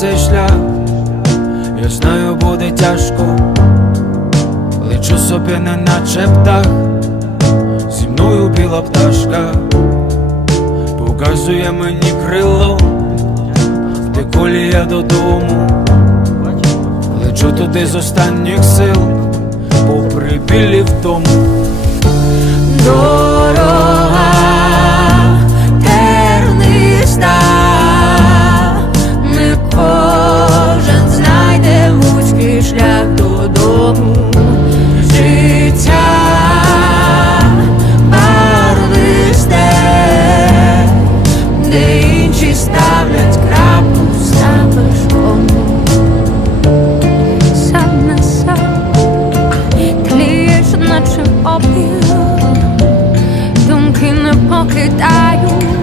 цей шлях, я знаю, буде тяжко, лечу собі не наче птах, зі мною біла пташка, показує мені крило, де я додому, лечу туди з останніх сил, попри білі втому. До tayo